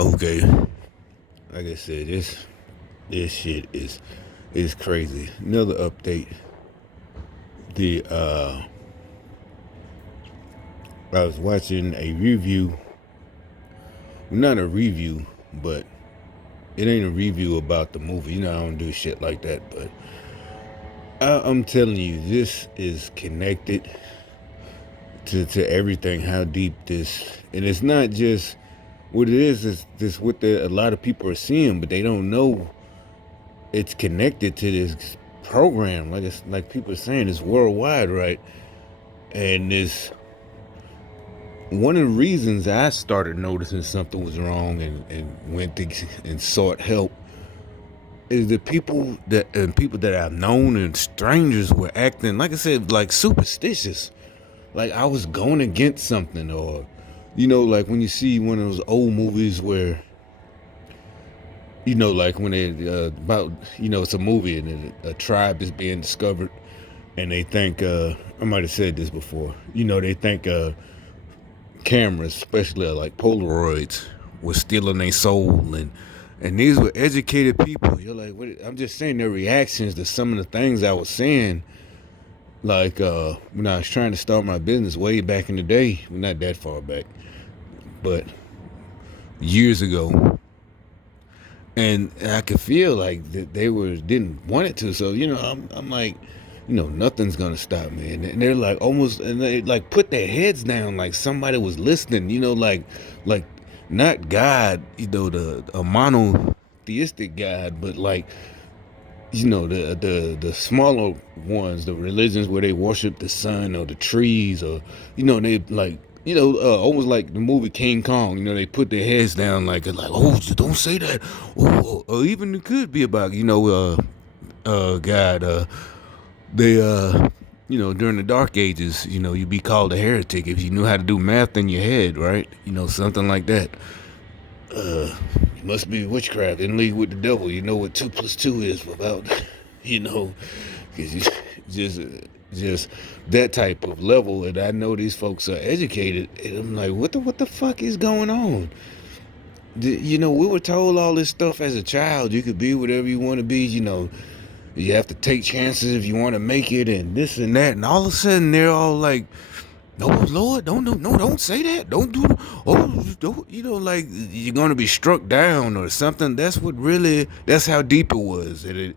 Okay, like I said, this shit is crazy. Another update. The I was watching a review, not a review, but it ain't a review about the movie. You know, I don't do shit like that, but I'm telling you, this is connected to everything. How deep this, and it's not just what it is this what a lot of people are seeing, but they don't know it's connected to this program. Like it's like people are saying, it's worldwide, right? And this one of the reasons I started noticing something was wrong and went to and sought help is the people that I've known and strangers were acting, like I said, like superstitious. Like I was going against something, or like when you see one of those old movies where like when they about it's a movie and a tribe is being discovered, and they think I might have said this before. They think cameras, especially like Polaroids, was stealing their soul, and these were educated people. You're like, what? I'm just saying their reactions to some of the things I was saying. Like when I was trying to start my business way back in the day, well, not that far back, but years ago, and I could feel like that they didn't want it to. So I'm like, nothing's gonna stop me. And they're like almost, and they like put their heads down like somebody was listening. Like not God, the a monotheistic God, but like the smaller ones, the religions where they worship the sun or the trees, or they like almost like the movie King Kong. They put their heads down like oh, don't say that. Or even it could be about God. They during the Dark Ages, you'd be called a heretic if you knew how to do math in your head, right? Something like that. You must be witchcraft in league with the devil. You know what 2 + 2 is without, you know, cause just just that type of level. And I know these folks are educated, and I'm like, what the fuck is going on? We were told all this stuff as a child. You could be whatever you want to be. You have to take chances if you want to make it, and this and that. And all of a sudden, they're all like, "No, Lord, don't say that. Don't do. Don't. Like you're gonna be struck down or something." That's how deep it was, and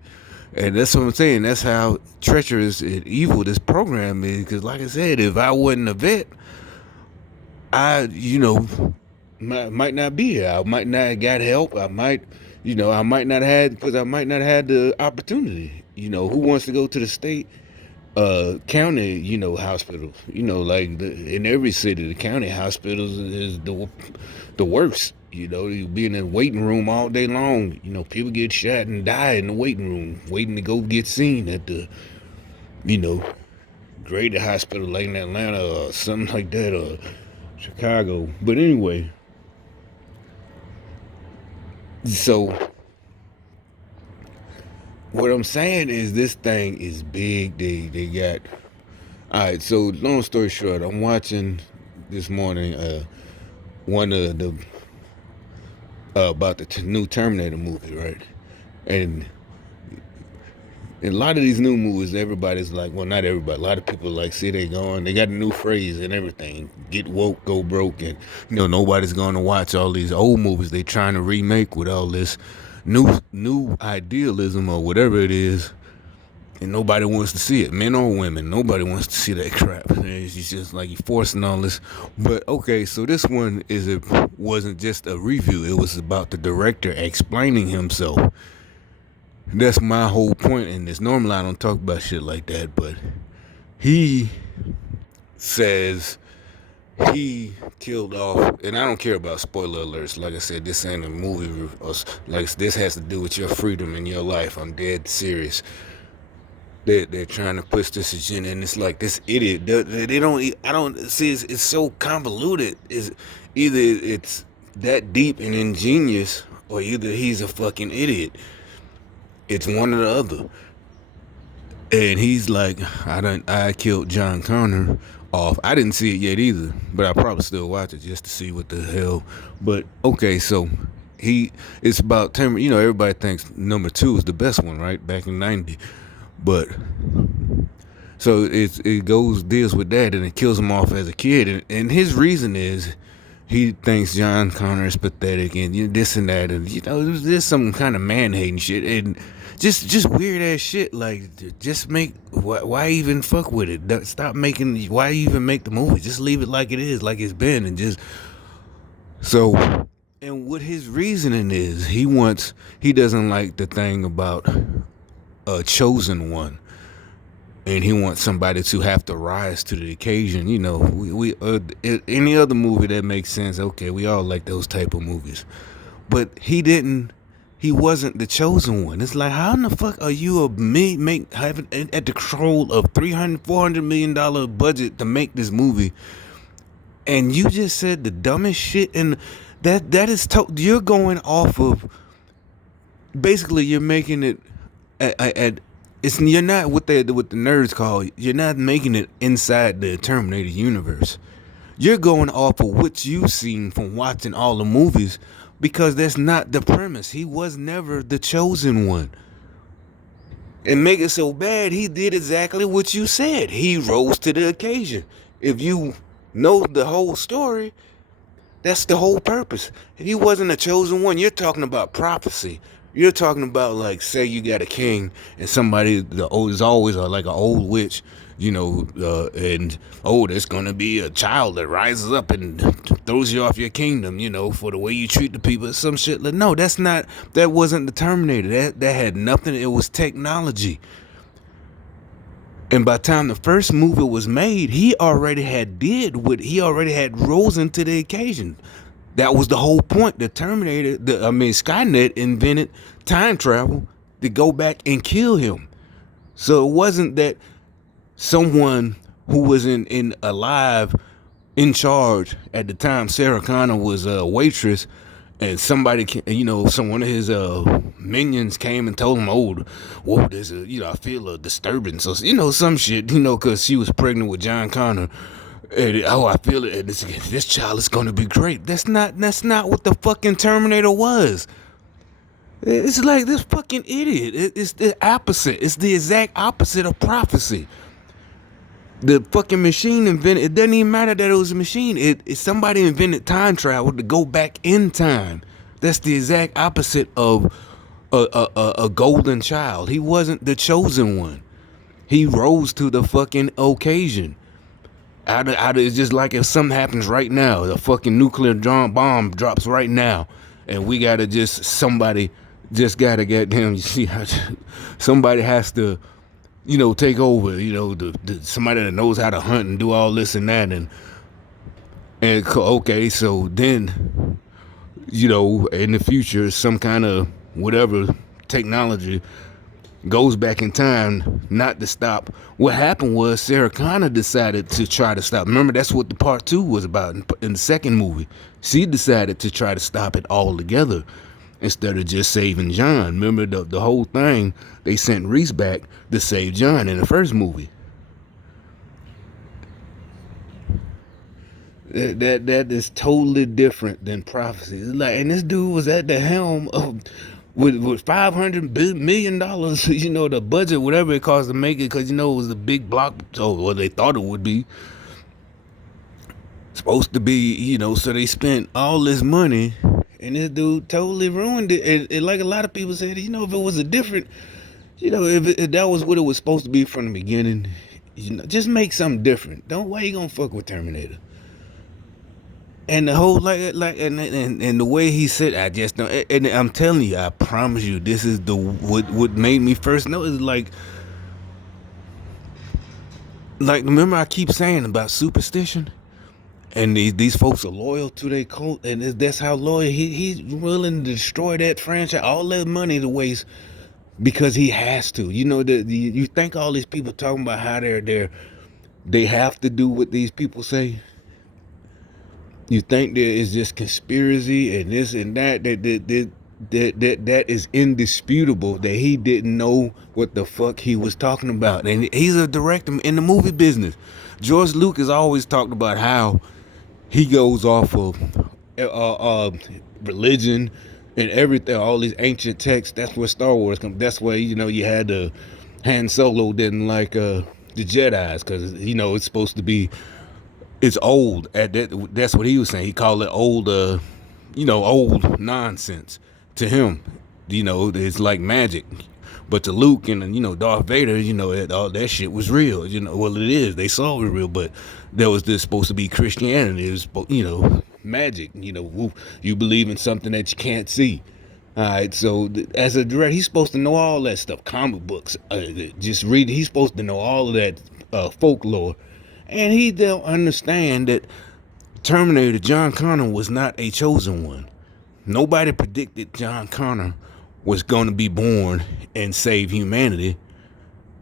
that's what I'm saying. That's how treacherous and evil this program is. Because, like I said, if I wasn't a vet, I, might not be here. I might not have got help. I might not have because I might not have had the opportunity. Who wants to go to the state county, hospitals? Like in every city, the county hospitals is the worst. You be in a waiting room all day long. People get shot and die in the waiting room, waiting to go get seen at the, you know, greater hospital like in Atlanta or something like that, or Chicago. But anyway, so what I'm saying is this thing is big. They got all right. So long story short, I'm watching this morning one of the about the new Terminator movie, right? And in a lot of these new movies, everybody's like, well, not everybody. A lot of people like, see, they got a new phrase and everything. Get woke, go broke, and nobody's going to watch all these old movies they trying to remake with all this new idealism or whatever it is, and nobody wants to see it, men or women. Nobody wants to see that crap. It's just like you're forcing all this. But okay, so this one wasn't just a review. It was about the director explaining himself. That's my whole point in this. Normally, I don't talk about shit like that, but he says he killed off, and I don't care about spoiler alerts. Like I said, this ain't a movie. Like this has to do with your freedom in your life. I'm dead serious. They're trying to push this agenda, and it's like this idiot. They don't. I don't see. It's so convoluted. Is either it's that deep and ingenious, or either he's a fucking idiot. It's one or the other. And he's like, I killed John Connor off. I didn't see it yet either, but I probably still watch it just to see what the hell. But okay, so He it's about Terminator. You know, everybody thinks number two is the best one, right? Back in '90, but so it goes deals with that and it kills him off as a kid. And his reason is he thinks John Connor is pathetic and this and that, and there's some kind of man hating shit and just weird ass shit. Like, just make why even fuck with it? Stop making. Why even make the movie? Just leave it like it is, like it's been, and just so. And what his reasoning is, he doesn't like the thing about a chosen one, and he wants somebody to have to rise to the occasion. Any other movie that makes sense, okay, we all like those type of movies, but he wasn't the chosen one. It's like, how in the fuck are you having at the control of 300 $400 million budget to make this movie, and you just said the dumbest shit, and that is you're going off of, basically you're making it at it's you're not what the nerds call, you're not making it inside the Terminator universe. You're going off of what you've seen from watching all the movies, because that's not the premise. He was never the chosen one. And make it so bad, he did exactly what you said. He rose to the occasion. If you know the whole story, that's the whole purpose. If he wasn't a chosen one, you're talking about prophecy. You're talking about, like, say you got a king and somebody is always like an old witch, and there's gonna be a child that rises up and throws you off your kingdom, for the way you treat the people, some shit. Like, no, that wasn't the Terminator. That had nothing. It was technology. And by the time the first movie was made, he already had risen to the occasion. That was the whole point. The Terminator, Skynet invented time travel to go back and kill him. So it wasn't that someone who was in alive, in charge at the time. Sarah Connor was a waitress, and somebody, one of his minions came and told him, whoa, there's I feel a disturbance, or some shit, because she was pregnant with John Connor. And, I feel it. And this child is going to be great. That's not what the fucking Terminator was. It's like this fucking idiot. It's the opposite. It's the exact opposite of prophecy. The fucking machine invented. It doesn't even matter that it was a machine. It somebody invented time travel to go back in time. That's the exact opposite of a golden child. He wasn't the chosen one. He rose to the fucking occasion. It's just like if something happens right now, the fucking nuclear bomb drops right now, and we gotta somebody just gotta get him. You see how somebody has to, take over. Somebody that knows how to hunt and do all this and that, and okay, so then, in the future, some kind of whatever technology goes back in time, not to stop. What happened was Sarah Connor decided to try to stop. Remember, that's what the part 2 was about in the second movie. She decided to try to stop it altogether instead of just saving John. Remember the whole thing, they sent Reese back to save John in the first movie. That is totally different than prophecy. It's like, and this dude was at the helm of with $500 million, the budget, whatever it cost to make it, because it was a big block, or they thought it would be supposed to be, so they spent all this money, and this dude totally ruined it. And like a lot of people said, if it was a different, if that was what it was supposed to be from the beginning, just make something different. Why you gonna fuck with Terminator? And the whole and the way he said, I just don't. And I'm telling you, I promise you, this is what made me first know is like remember I keep saying about superstition, and these folks are loyal to their cult, and that's how loyal he's willing to destroy that franchise, all that money to waste because he has to. You think all these people talking about how they have to do what these people say. You think there is just conspiracy and this and that is indisputable, that he didn't know what the fuck he was talking about. And he's a director in the movie business. George Lucas always talked about how he goes off of religion and everything, all these ancient texts. That's where Star Wars comes. That's where you had the Han Solo didn't like the Jedi's because it's supposed to be it's old. At that, that's what he was saying. He called it old, old nonsense to him. It's like magic. But to Luke and Darth Vader, all that shit was real. Well, it is. They saw it real, but there was this supposed to be Christianity. It was, magic. You believe in something that you can't see. All right, so as a director, he's supposed to know all that stuff. Comic books, just read. He's supposed to know all of that folklore, and he don't understand that Terminator John Connor was not a chosen one. Nobody predicted John Connor was going to be born and save humanity.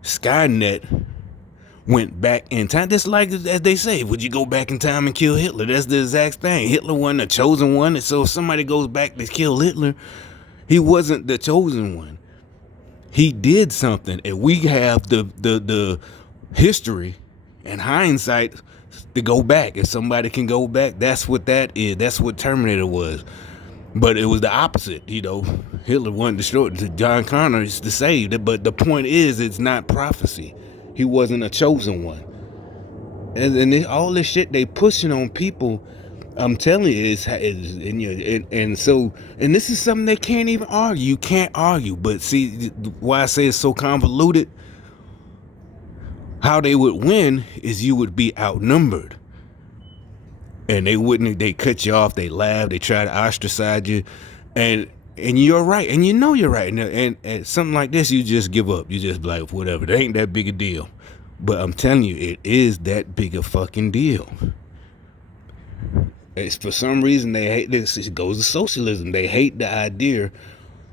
Skynet went back in time, just like as they say, would you go back in time and kill Hitler? That's the exact thing. Hitler wasn't a chosen one, and so if somebody goes back to kill Hitler, he wasn't the chosen one. He did something, and we have the history and hindsight to go back. If somebody can go back, that's what that is. That's what Terminator was. But it was the opposite, Hitler wanted to destroy it. John Connor is to save it. But the point is, it's not prophecy. He wasn't a chosen one. And all this shit they pushing on people, I'm telling you, and this is something they can't even argue. You can't argue. But see, why I say it's so convoluted, how they would win is you would be outnumbered. And they cut you off, they laugh, they try to ostracize you, and you're right, and you're right, and something like this, you just give up, you just be like, whatever, it ain't that big a deal. But I'm telling you, it is that big a fucking deal. It's for some reason they hate this. It goes to socialism. They hate the idea,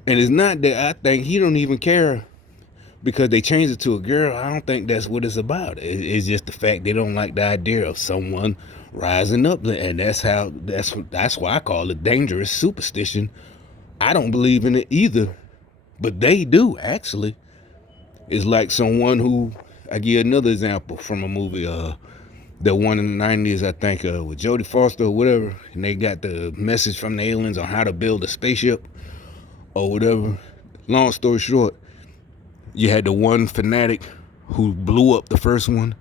and it's not that I think he don't even care because they changed it to a girl. I don't think that's what it's about. It's just the fact they don't like the idea of someone rising up, and that's why I call it dangerous superstition. I don't believe in it either, but they do actually. It's like someone who, I give another example from a movie, the one in the 90s, I think, with Jodie Foster or whatever, and they got the message from the aliens on how to build a spaceship or whatever. Long story short, you had the one fanatic who blew up the first one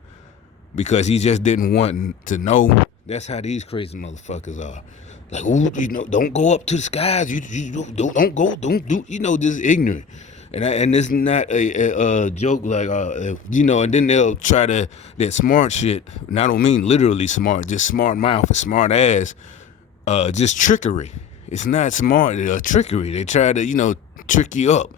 because he just didn't want to know. That's how these crazy motherfuckers are. Like, don't go up to the skies. You don't go, don't do, just ignorant. And it's not a joke, like, and then they'll try that smart shit. And I don't mean literally smart, just smart mouth or smart ass, just trickery. It's not smart, trickery. They try to, trick you up.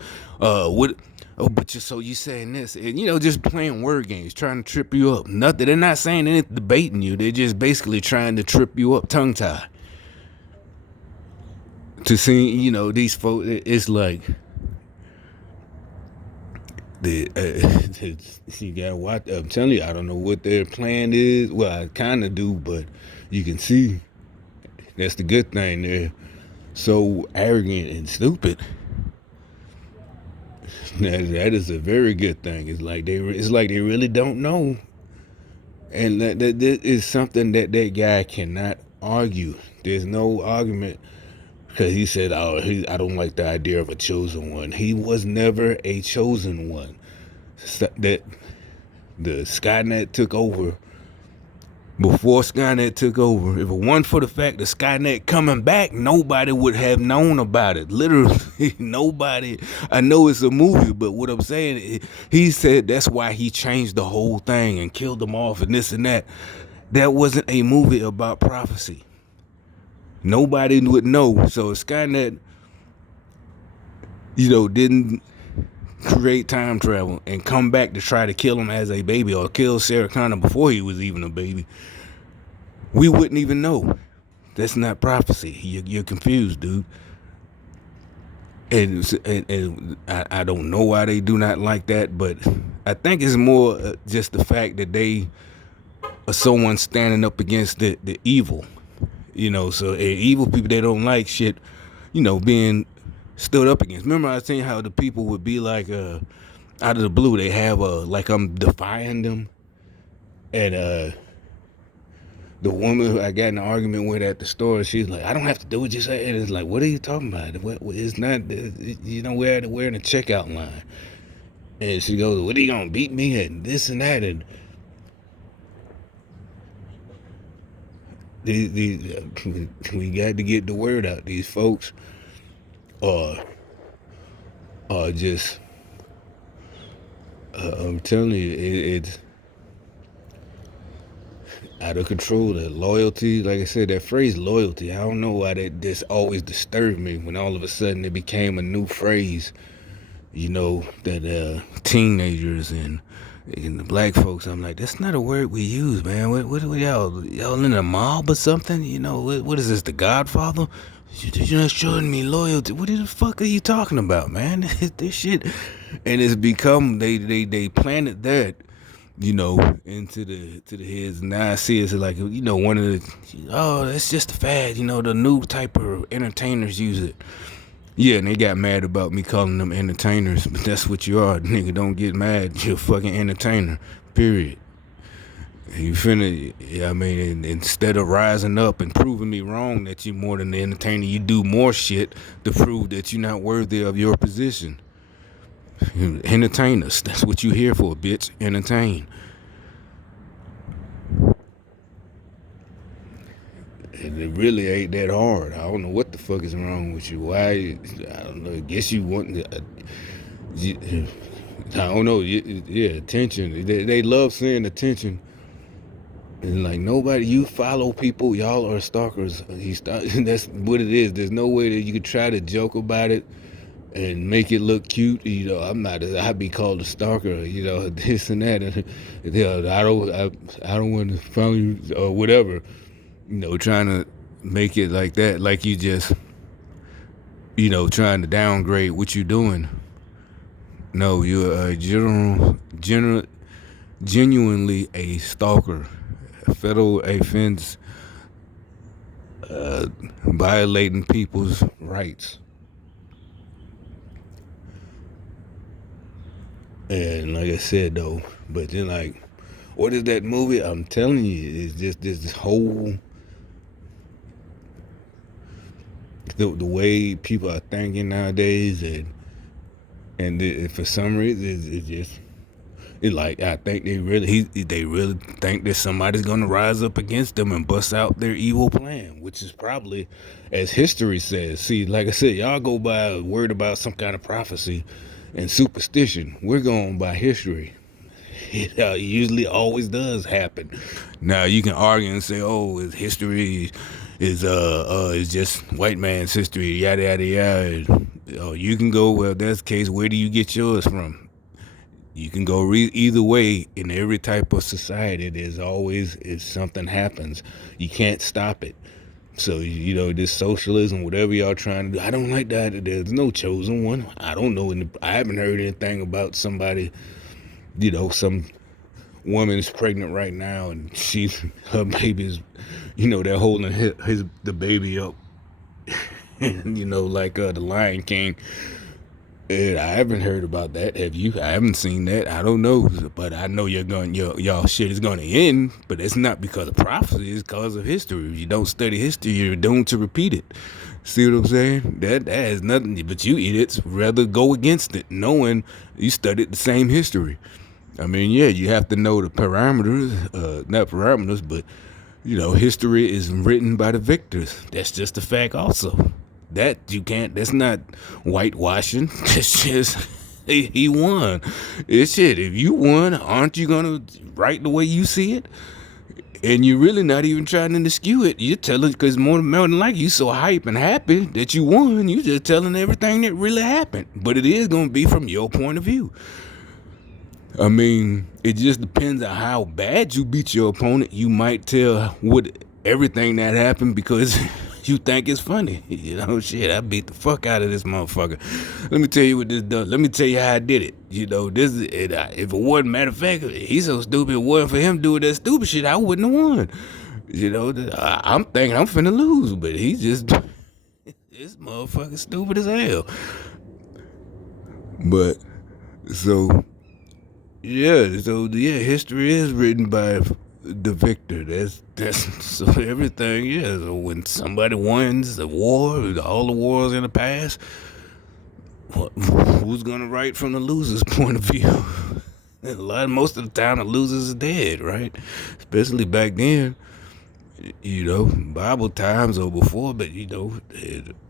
So you saying this, and just playing word games, trying to trip you up. Nothing. They're not saying anything, debating you. They're just basically trying to trip you up, tongue tie. To see, these folks, it's like you gotta watch. I'm telling you, I don't know what their plan is. Well, I kind of do, but you can see that's the good thing. They're so arrogant and stupid. That is a very good thing. It's like they really don't know, and that is something that guy cannot argue. There's no argument because he said, "Oh, I don't like the idea of a chosen one." He was never a chosen one. That the Skynet took over. Before Skynet took over, if it wasn't for the fact that Skynet coming back, nobody would have known about it. Literally, nobody. I know it's a movie, but what I'm saying, he said that's why he changed the whole thing and killed them off and this and that. That wasn't a movie about prophecy. Nobody would know. So if Skynet, didn't create time travel and come back to try to kill him as a baby or kill Sarah Connor before he was even a baby, we wouldn't even know. That's not prophecy. You're confused, dude. And I don't know why they do not like that, but I think it's more just the fact that they are someone standing up against the evil. So evil people, they don't like shit, being stood up against. Remember I was saying how the people would be like, out of the blue, they have like I'm defying them, and The woman who I got in an argument with at the store, she's like, "I don't have to do what you say." And it's like, "What are you talking about? It's not, you know, we're in a checkout line." And she goes, "What are you gonna beat me at? And this and that." And we got to get the word out. These folks are just, I'm telling you, it's out of control. That loyalty, like I said, that phrase loyalty, I don't know why that just always disturbed me when all of a sudden it became a new phrase, you know, that teenagers and the black folks, I'm like, that's not a word we use, man. What are y'all in a mob or something? You know, what is this, The Godfather? You're not showing me loyalty. What the fuck are you talking about, man? This shit, and it's become they planted that, you know, into the to the heads. Now I see it's like, you know, one of the, oh, it's just a fad. You know, the new type of entertainers use it. Yeah, and they got mad about me calling them entertainers, but that's what you are, nigga. Don't get mad. You're a fucking entertainer. Period. You finna, yeah, I mean, instead of rising up and proving me wrong that you're more than an entertainer, you do more shit to prove that you're not worthy of your position. Entertainers. That's what you here for, bitch. Entertain. And it really ain't that hard. I don't know what the fuck is wrong with you. Why? I don't know. I guess you want. I don't know. Yeah, attention. They love saying attention. And like nobody, you follow people. Y'all are stalkers. That's what it is. There's no way that you could try to joke about it and make it look cute. You know, I'm not. I'd be called a stalker. You know, this and that. And I don't want to follow you or whatever. You know, trying to make it like that, like you just, you know, trying to downgrade what you're doing. No, you're a genuinely a stalker, a federal offense, violating people's rights. And like I said though, but then like, what is that movie? I'm telling you, it's just this whole the way people are thinking nowadays, and for some reason it's just it like I think they really think that somebody's gonna rise up against them and bust out their evil plan, which is probably, as history says. See, like I said, y'all go by a word about some kind of prophecy and superstition. We're going by history. It usually always does happen. Now you can argue and say, "Oh, it's history is just white man's history, yada yada yada." Oh, you can go, well, that's the case. Where do you get yours from? You can go either way. In every type of society, there's always if something happens, you can't stop it. So you know this socialism, whatever y'all trying to do. I don't like that. There's no chosen one. I don't know. I haven't heard anything about somebody. You know, some woman is pregnant right now, and her baby's, you know, they're holding the baby up, you know, like the Lion King. And I haven't heard about that. Have you? I haven't seen that. I don't know, but I know y'all shit is gonna end. But it's not because of prophecy. It's because of history. If you don't study history, you're doomed to repeat it. See what I'm saying? That has nothing. But you idiots rather go against it, knowing you studied the same history. I mean, yeah, you have to know the parameters, not parameters, but you know, history is written by the victors. That's just a fact, also. That you can't. That's not whitewashing. It's just he won. It's shit. If you won, aren't you gonna write the way you see it? And you're really not even trying to skew it. You're telling, because more than likely you so hype and happy that you won. You just telling everything that really happened. But it is gonna be from your point of view. I mean, it just depends on how bad you beat your opponent. You might tell what everything that happened because you think it's funny. You know, shit, I beat the fuck out of this motherfucker. Let me tell you what this does. Let me tell you how I did it. You know, if it wasn't, matter of fact, he's so stupid, it wasn't for him doing that stupid shit, I wouldn't have won. You know, I'm thinking I'm finna lose, but he's just, this motherfucker stupid as hell. But, so, yeah, history is written by the victor. That's so everything. Yeah. So when somebody wins the war, all the wars in the past, who's gonna write from the loser's point of view? Most of the time, the losers is dead, right? Especially back then, Bible times or before, but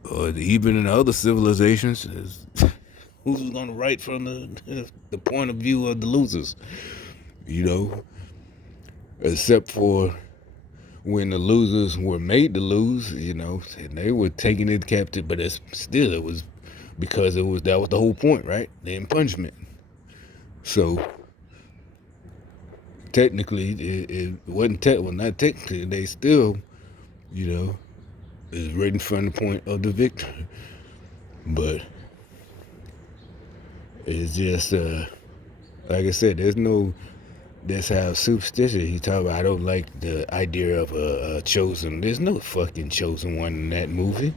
or even in other civilizations, who's gonna write from the point of view of the losers? You know, except for when the losers were made to lose, and they were taken into captive, but it was because that was the whole point, right? The punishment. So technically, it wasn't not technically. They still, you know, is written from the point of the victor, but it's just like I said, there's no. That's how superstitious he talk about. I don't like the idea of a chosen. There's no fucking chosen one in that movie.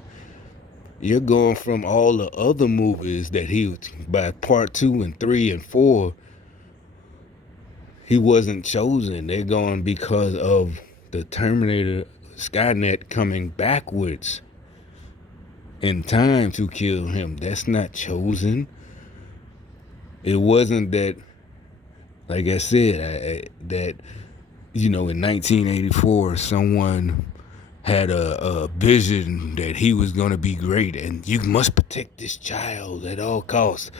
You're going from all the other movies that by part 2 and 3 and 4, he wasn't chosen. They're going because of the Terminator Skynet coming backwards in time to kill him. That's not chosen. It wasn't that, like I said, that, in 1984, someone had a vision that he was going to be great and you must protect this child at all costs.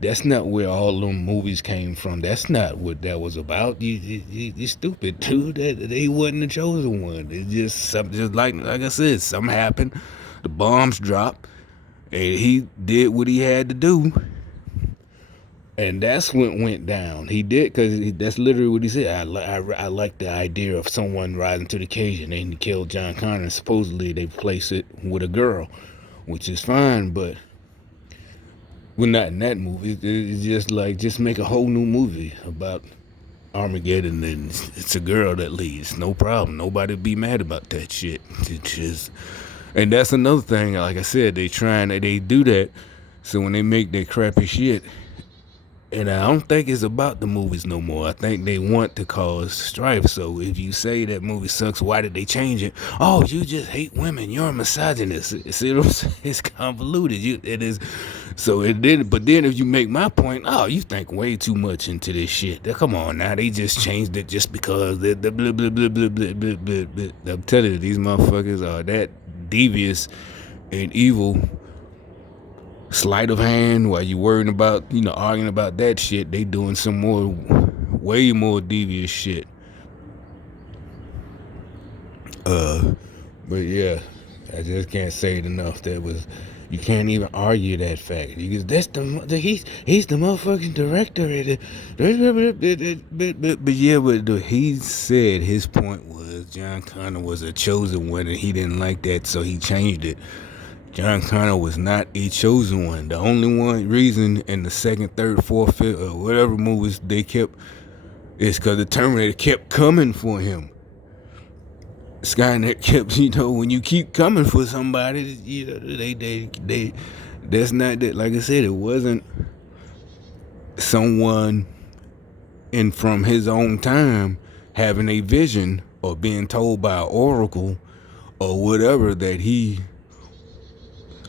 That's not where all them movies came from. That's not what that was about. You stupid, dude. That he wasn't the chosen one. It's just something, just like I said, something happened. The bombs dropped, and he did what he had to do, and that's what went down. He did, because that's literally what he said. I like the idea of someone rising to the occasion. They killed John Connor, and supposedly they place it with a girl, which is fine, but we're not in that movie. It's just make a whole new movie about Armageddon, and it's a girl that leads. No problem. Nobody be mad about that shit. And that's another thing. Like I said, they do that. So when they make that crappy shit, and I don't think it's about the movies no more. I think they want to cause strife. So if you say that movie sucks, why did they change it? Oh, you just hate women. You're a misogynist. See what I'm saying? It's convoluted. It is. So it did. But then if you make my point, oh, you think way too much into this shit. Come on now. They just changed it just because the blah, blah, blah, blah, blah, blah, blah, blah. I'm telling you, these motherfuckers are that devious and evil. Sleight of hand while you worrying about, arguing about that shit. They doing some way more devious shit. But yeah, I just can't say it enough. You can't even argue that fact. That's he's the motherfucking director. But yeah, but he said his point was John Connor was a chosen one and he didn't like that, so he changed it. John Connor was not a chosen one. The only one reason in the second, third, fourth, fifth, or whatever movies they kept is because the Terminator kept coming for him. Skynet kept, when you keep coming for somebody, they that's not that. Like I said, it wasn't someone from his own time having a vision or being told by an oracle or whatever that he.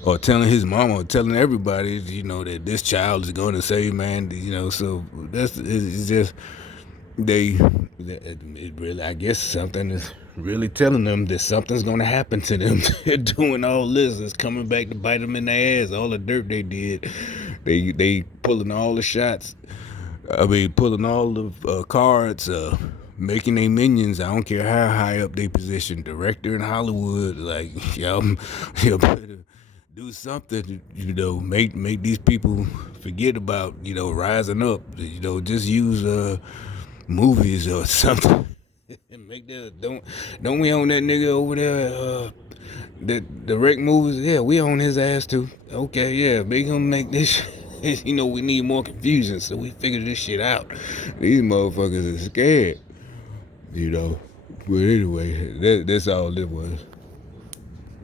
Or telling his mama, or telling everybody, that this child is going to save man, so it's just, it really, I guess something is really telling them that something's going to happen to them. They're doing all this, it's coming back to bite them in the ass, all the dirt they did. They pulling all the shots, pulling all the cards, making their minions, I don't care how high up they position, director in Hollywood, like, y'all better do something, make these people forget about, rising up, just use movies or something. Make that, don't we own that nigga over there, that direct movies? Yeah, we own his ass too. Okay, yeah, make him make this we need more confusion, so we figure this shit out. These motherfuckers are scared, But anyway, that's all it was.